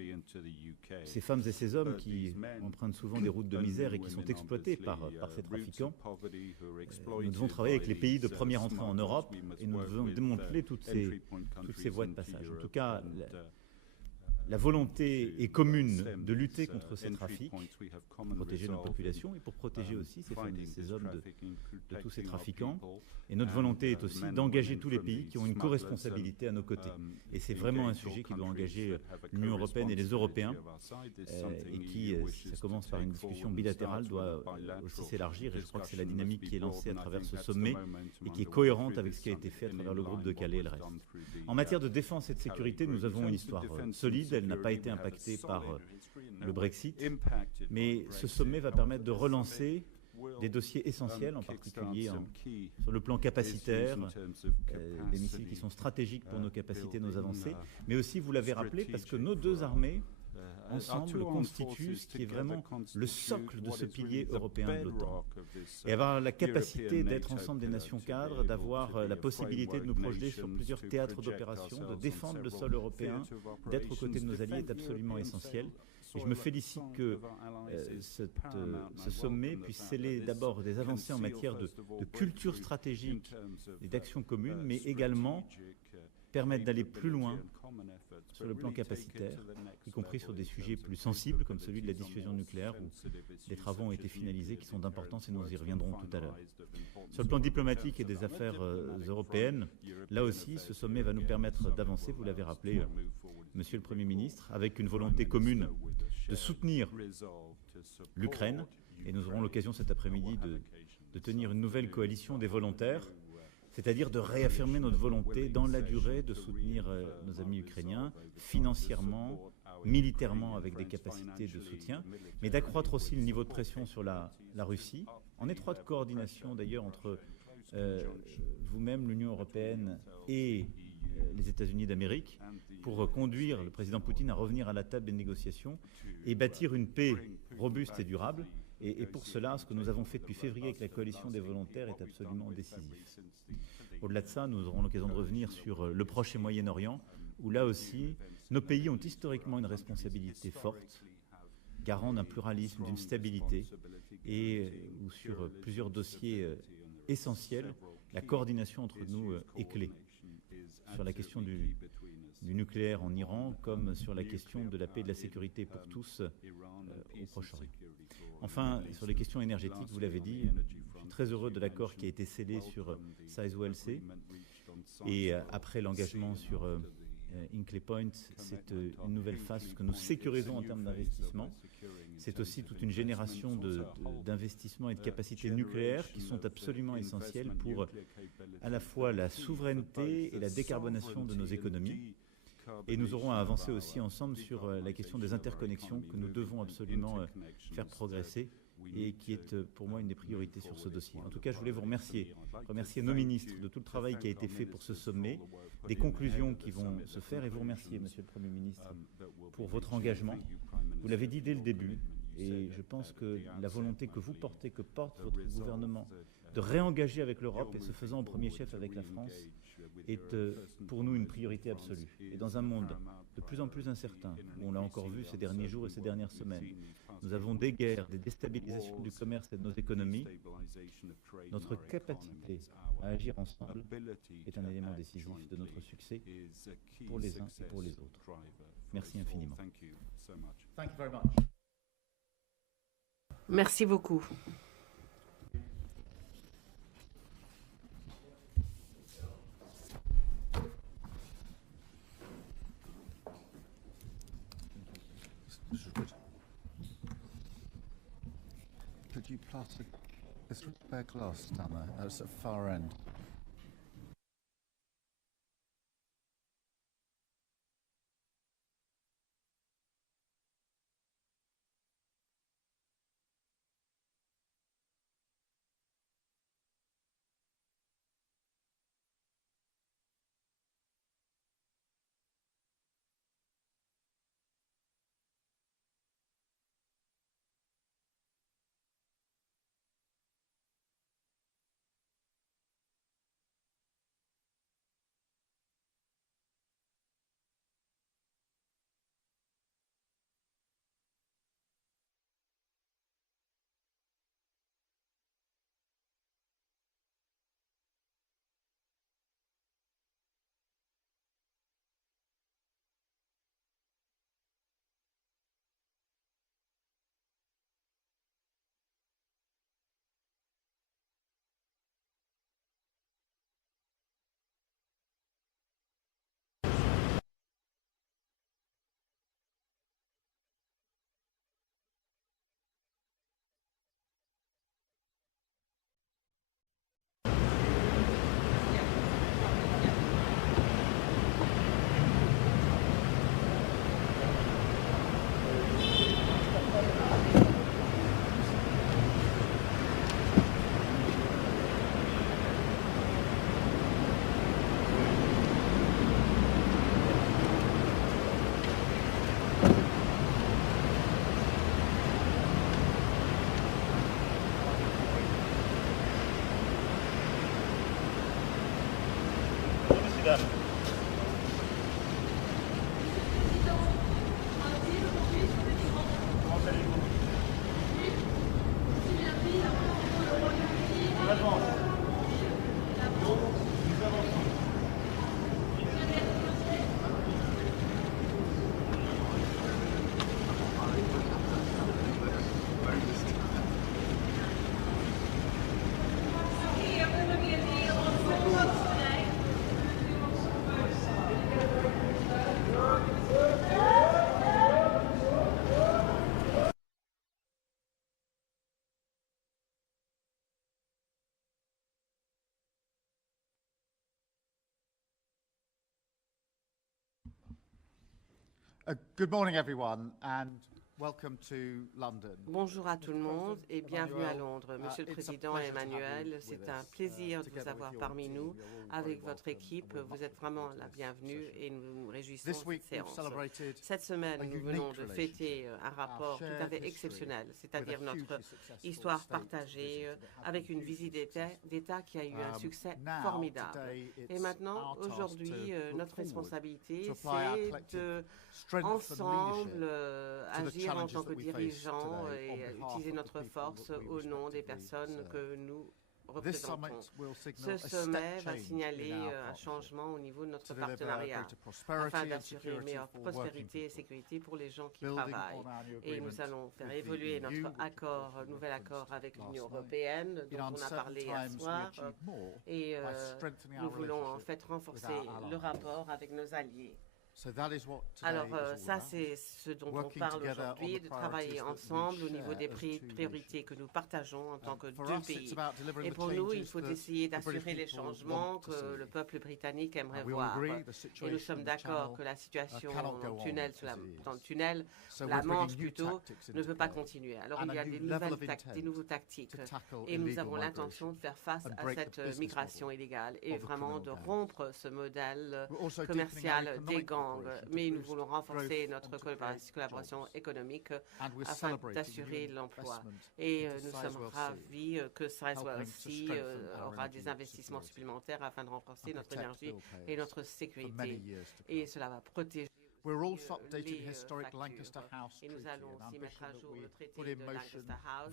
ces femmes et ces hommes qui empruntent souvent des routes de misère et qui sont exploités par ces trafiquants, nous devons travailler avec les pays de première entrée en Europe, et nous devons démanteler toutes ces voies de passage. En tout cas, la volonté est commune de lutter contre ces trafics, pour protéger nos populations et pour protéger aussi ces femmes et ces hommes de tous ces trafiquants. Et notre volonté est aussi d'engager tous les pays qui ont une co-responsabilité à nos côtés. Et c'est vraiment un sujet qui doit engager l'Union européenne et les Européens et qui, si ça commence par une discussion bilatérale, doit aussi s'élargir. Et je crois que c'est la dynamique qui est lancée à travers ce sommet et qui est cohérente avec ce qui a été fait à travers le groupe de Calais et le reste. En matière de défense et de sécurité, nous avons une histoire solide. Elle n'a pas été impactée par le Brexit, mais ce sommet va permettre de relancer des dossiers essentiels, en particulier sur le plan capacitaire, des missiles qui sont stratégiques pour nos capacités, nos avancées, mais aussi, vous l'avez rappelé, parce que nos deux armées, ensemble, constituent ce qui est vraiment le socle de ce pilier européen de l'OTAN. Et avoir la capacité d'être ensemble des nations cadres, d'avoir la possibilité de nous projeter sur plusieurs théâtres d'opération, de défendre le sol européen, d'être aux côtés de nos alliés est absolument essentiel. Et je me félicite que ce sommet puisse sceller d'abord des avancées en matière de culture stratégique et d'action commune, mais également permettre d'aller plus loin sur le plan capacitaire, y compris sur des sujets plus sensibles comme celui de la dissuasion nucléaire, où des travaux ont été finalisés qui sont d'importance et nous y reviendrons tout à l'heure. Sur le plan diplomatique et des affaires européennes, là aussi, ce sommet va nous permettre d'avancer, vous l'avez rappelé, Monsieur le Premier ministre, avec une volonté commune de soutenir l'Ukraine, et nous aurons l'occasion cet après-midi de tenir une nouvelle coalition des volontaires, c'est-à-dire de réaffirmer notre volonté dans la durée de soutenir nos amis ukrainiens financièrement, militairement avec des capacités de soutien, mais d'accroître aussi le niveau de pression sur la Russie, en étroite coordination d'ailleurs entre vous-même, l'Union européenne et les États-Unis d'Amérique, pour conduire le président Poutine à revenir à la table des négociations et bâtir une paix robuste et durable. Et pour cela, ce que nous avons fait depuis février avec la coalition des volontaires est absolument décisif. Au-delà de ça, nous aurons l'occasion de revenir sur le Proche et Moyen-Orient, où là aussi, nos pays ont historiquement une responsabilité forte, garant d'un pluralisme, d'une stabilité, et où sur plusieurs dossiers essentiels, la coordination entre nous est clé. Sur la question du nucléaire en Iran, comme sur la question de la paix et de la sécurité pour tous au Proche-Orient. Enfin, sur les questions énergétiques, vous l'avez dit, je suis très heureux de l'accord qui a été scellé sur Sizewell-C. Et après l'engagement sur Hinkley Point, c'est une nouvelle phase que nous sécurisons en termes d'investissement. C'est aussi toute une génération d'investissements et de capacités nucléaires qui sont absolument essentielles pour à la fois la souveraineté et la décarbonation de nos économies. Et nous aurons à avancer aussi ensemble sur la question des interconnexions que nous devons absolument faire progresser. et qui est pour moi une des priorités sur ce dossier. En tout cas, je voulais vous remercier nos ministres de tout le travail qui a été fait pour ce sommet, des conclusions qui vont se faire, et vous remercier, Monsieur le Premier ministre, pour votre engagement. Vous l'avez dit dès le début, et je pense que la volonté que vous portez, que porte votre gouvernement, de réengager avec l'Europe, et ce faisant au premier chef avec la France, est pour nous une priorité absolue. Et dans un monde de plus en plus incertain, où on l'a encore vu ces derniers jours et ces dernières semaines, nous avons des guerres, des déstabilisations du commerce et de nos économies. Notre capacité à agir ensemble est un élément décisif de notre succès pour les uns et pour les autres. Merci infiniment. Merci beaucoup. Could you plot a spare glass down there? That's at the far end. Good morning, everyone, and welcome to London. Bonjour à tout le monde et bienvenue à Londres. Monsieur le Président Emmanuel, c'est un plaisir de vous avoir parmi nous avec votre équipe. Vous êtes vraiment la bienvenue et nous nous réjouissons de cette séance. Cette semaine, nous venons de fêter un rapport tout à fait exceptionnel, c'est-à-dire notre histoire partagée avec une visite d'État qui a eu un succès formidable. Et maintenant, aujourd'hui, notre responsabilité, c'est de ensemble agir en tant que dirigeants et utiliser notre force au nom des personnes que nous représentons. Ce sommet va signaler un changement au niveau de notre partenariat afin d'assurer une meilleure prospérité et sécurité pour les gens qui travaillent. Et nous allons faire évoluer notre nouvel accord avec l'Union européenne dont on a parlé hier soir. Et nous voulons en fait renforcer le rapport avec nos alliés. Alors ça, c'est ce dont on parle aujourd'hui, de travailler ensemble au niveau des priorités que nous partageons en tant que deux pays. Et pour nous, il faut essayer d'assurer les changements que le peuple britannique aimerait voir. Et nous sommes d'accord que la situation dans le tunnel, la Manche plutôt, ne peut pas continuer. Alors il y a des nouveaux tactiques. Et nous avons l'intention de faire face à cette migration illégale et vraiment de rompre ce modèle commercial des gangs. Mais nous voulons renforcer notre collaboration économique afin d'assurer l'emploi. Et nous sommes ravis que Sizewell aussi aura des investissements supplémentaires afin de renforcer notre énergie et notre sécurité. Et cela va protéger les factures. Et nous allons aussi mettre à jour le traité de Lancaster House.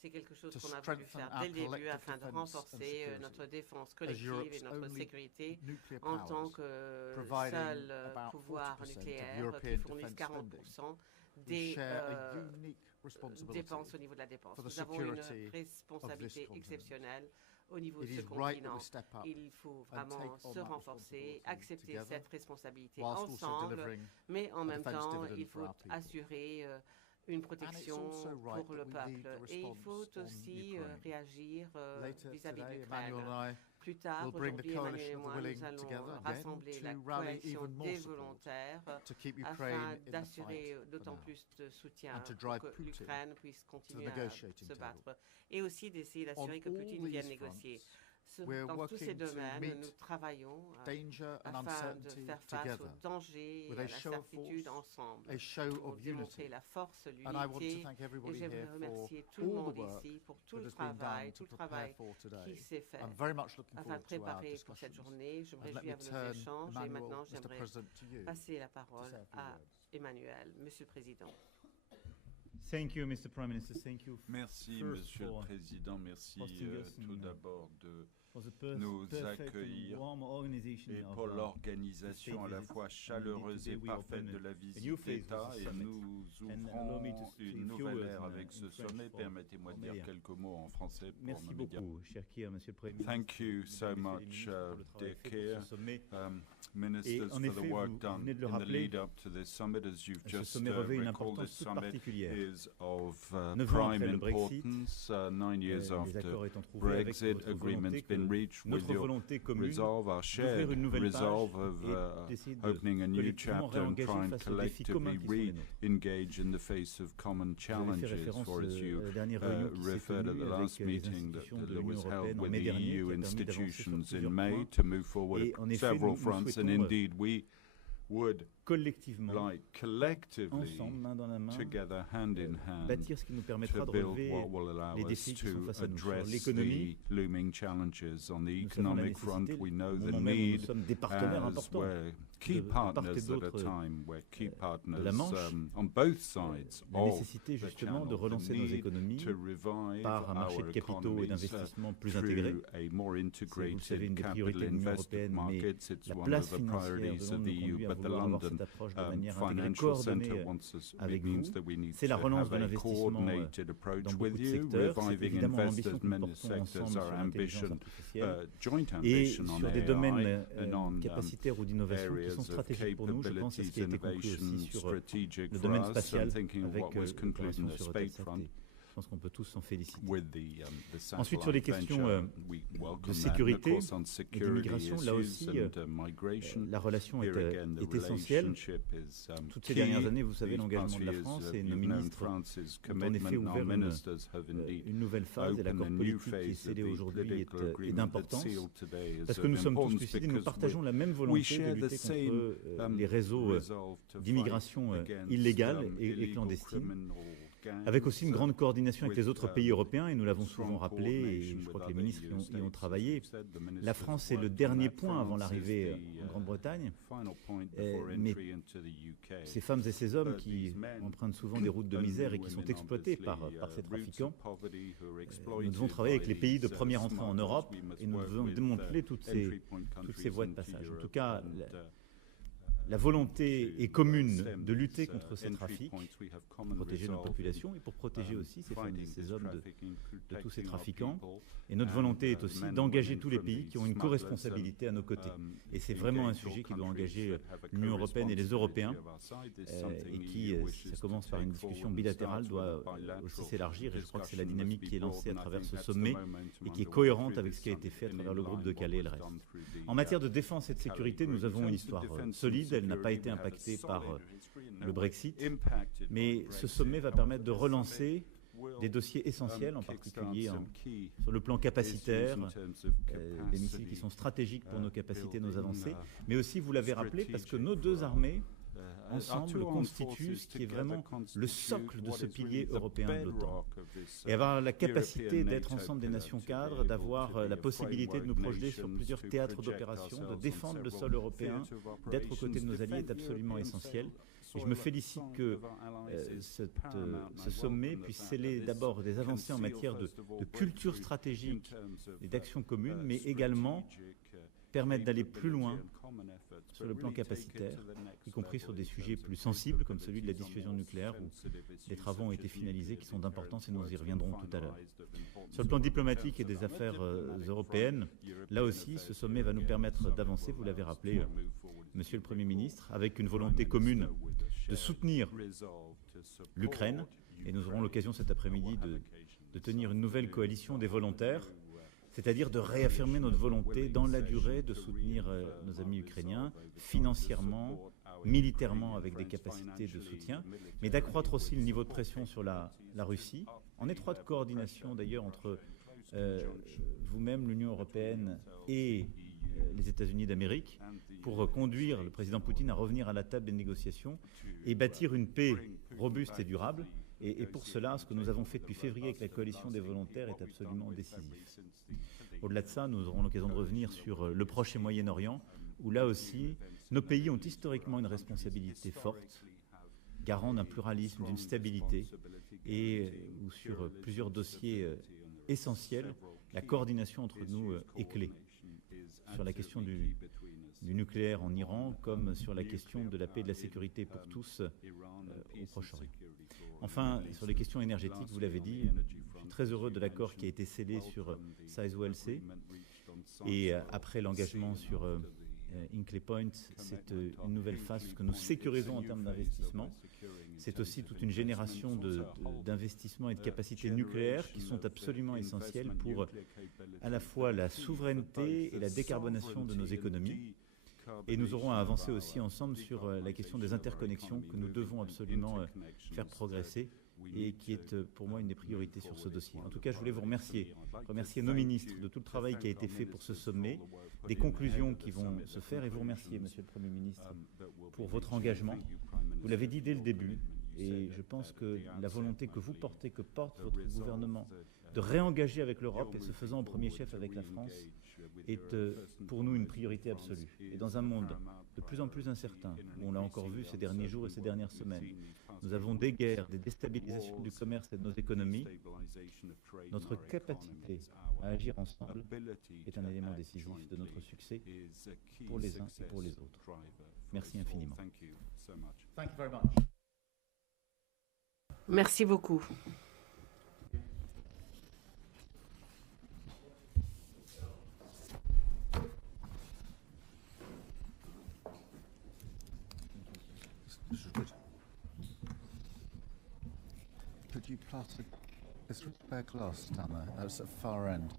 C'est quelque chose qu'on a voulu faire dès le début afin de renforcer notre défense collective et notre sécurité en tant que seul pouvoir nucléaire qui fournisse 40% des dépenses au niveau de la défense. Nous avons une responsabilité exceptionnelle au niveau de ce continent. Il faut vraiment se renforcer, accepter cette responsabilité ensemble, mais en même temps, il faut assurer une protection pour le peuple. Et il faut aussi réagir vis-à-vis de l'Ukraine. Plus tard, aujourd'hui, Emmanuel et moi, nous allons rassembler la coalition des volontaires afin d'assurer d'autant plus de soutien pour que l'Ukraine puisse continuer à se battre et aussi d'essayer d'assurer que Poutine vienne négocier. Dans tous ces domaines, nous travaillons afin de faire face aux dangers et à l'incertitude ensemble pour démontrer la force, l'unité. Et j'aimerais remercier tout le monde ici pour tout le travail qui s'est fait afin de préparer pour cette journée. Je me réjouis à nos échanges et maintenant j'aimerais passer la parole à Emmanuel, Monsieur le Président. Thank you, Mr. Prime Minister. Thank you. Merci, Monsieur le Président. Merci tout d'abord de nous accueillir et pour l'organisation à la fois chaleureuse et parfaite de la visite d'État. Et nous ouvrons une nouvelle ère avec ce sommet. Permettez-moi de dire quelques mots en français pour Merci beaucoup, cher Keir, Monsieur le Premier ministre. Thank you so much, dear Keir, ministers, for the work done in the lead up to this summit. As you've just recalled, this summit is of prime importance. 9 years after Brexit, agreement's been reached with your resolve, our shared resolve of opening a new chapter and trying collectively re-engage in the face of common challenges. For as you referred at the last meeting that was held with the EU institutions in May to move forward at several fronts, and indeed we would like collectively, together hand in hand, to build what will allow us to address the looming challenges. On the economic front, we know the need, as we're key partners at a time, we're key partners on both sides of the channel, the need to revive our economies through a more integrated capital investment markets. It's one of the priorities of the EU, but the London financial center wants us. It means that we need to have a coordinated approach with you, reviving investors in many sectors, our ambition, joint ambition on AI and on areas of capabilities, innovation, strategic for us. I'm thinking of what was concluded in the space front. Je pense qu'on peut tous s'en féliciter. Ensuite, sur les questions de sécurité et d'immigration, là aussi, la relation est essentielle. Toutes ces dernières années, vous savez, l'engagement de la France et nos ministres ont en effet ouvert une nouvelle phase et l'accord politique qui est scellé aujourd'hui est d'importance parce que nous sommes tous lucides et nous partageons la même volonté de lutter contre les réseaux d'immigration illégale et clandestine, avec aussi une grande coordination avec les autres pays européens, et nous l'avons souvent rappelé, et je crois que les ministres y ont travaillé. La France est le dernier point avant l'arrivée en Grande-Bretagne, mais ces femmes et ces hommes qui empruntent souvent des routes de misère et qui sont exploités par ces trafiquants, nous devons travailler avec les pays de première entrée en Europe, et nous devons démanteler toutes ces voies de passage. En tout cas, la volonté est commune de lutter contre ces trafics, pour protéger nos populations et pour protéger aussi ces femmes et ces hommes de tous ces trafiquants. Et notre volonté est aussi d'engager tous les pays qui ont une co-responsabilité à nos côtés. Et c'est vraiment un sujet qui doit engager l'Union européenne et les Européens et qui, si ça commence par une discussion bilatérale, doit aussi s'élargir. Et je crois que c'est la dynamique qui est lancée à travers ce sommet et qui est cohérente avec ce qui a été fait à travers le groupe de Calais et le reste. En matière de défense et de sécurité, nous avons une histoire solide. Elle n'a pas été impactée par le Brexit, mais ce sommet va permettre de relancer des dossiers essentiels, en particulier sur le plan capacitaire, des missiles qui sont stratégiques pour nos capacités, nos avancées, mais aussi, vous l'avez rappelé, parce que nos deux armées, ensemble, constituent ce qui est vraiment le socle de ce pilier européen de l'OTAN. Et avoir la capacité d'être ensemble des nations cadres, d'avoir la possibilité de nous projeter sur plusieurs théâtres d'opération, de défendre le sol européen, d'être aux côtés de nos alliés est absolument essentiel. Et je me félicite que ce sommet puisse sceller d'abord des avancées en matière de culture stratégique et d'action commune, mais également permettre d'aller plus loin sur le plan capacitaire, y compris sur des sujets plus sensibles comme celui de la dissuasion nucléaire où des travaux ont été finalisés qui sont d'importance et nous y reviendrons tout à l'heure. Sur le plan diplomatique et des affaires européennes, là aussi ce sommet va nous permettre d'avancer, vous l'avez rappelé Monsieur le Premier ministre, avec une volonté commune de soutenir l'Ukraine et nous aurons l'occasion cet après-midi de tenir une nouvelle coalition des volontaires, c'est-à-dire de réaffirmer notre volonté dans la durée de soutenir nos amis ukrainiens financièrement, militairement avec des capacités de soutien, mais d'accroître aussi le niveau de pression sur la Russie, en étroite coordination d'ailleurs entre vous-même, l'Union européenne et les États-Unis d'Amérique, pour conduire le président Poutine à revenir à la table des négociations et bâtir une paix robuste et durable. Et pour cela, ce que nous avons fait depuis février avec la coalition des volontaires est absolument décisif. Au-delà de ça, nous aurons l'occasion de revenir sur le Proche et Moyen-Orient, où là aussi, nos pays ont historiquement une responsabilité forte, garant d'un pluralisme, d'une stabilité, et où sur plusieurs dossiers essentiels, la coordination entre nous est clé. Sur la question du nucléaire en Iran, comme sur la question de la paix et de la sécurité pour tous au Proche-Orient. Enfin, sur les questions énergétiques, vous l'avez dit, je suis très heureux de l'accord qui a été scellé sur Sizewell-C. Et après l'engagement sur Hinkley Point, c'est une nouvelle phase que nous sécurisons en termes d'investissement. C'est aussi toute une génération d'investissements et de capacités nucléaires qui sont absolument essentielles pour à la fois la souveraineté et la décarbonation de nos économies. Et nous aurons à avancer aussi ensemble sur la question des interconnexions que nous devons absolument faire progresser et qui est pour moi une des priorités sur ce dossier. En tout cas, je voulais vous remercier nos ministres de tout le travail qui a été fait pour ce sommet, des conclusions qui vont se faire et vous remercier, Monsieur le Premier ministre, pour votre engagement. Vous l'avez dit dès le début et je pense que la volonté que vous portez, que porte votre gouvernement, de réengager avec l'Europe et ce faisant au premier chef avec la France, est pour nous une priorité absolue. Et dans un monde de plus en plus incertain, où on l'a encore vu ces derniers jours et ces dernières semaines, nous avons des guerres, des déstabilisations du commerce et de nos économies, notre capacité à agir ensemble est un élément décisif de notre succès pour les uns et pour les autres. Merci infiniment. Merci beaucoup. Could you plot a spare glass down there? That's at the far end.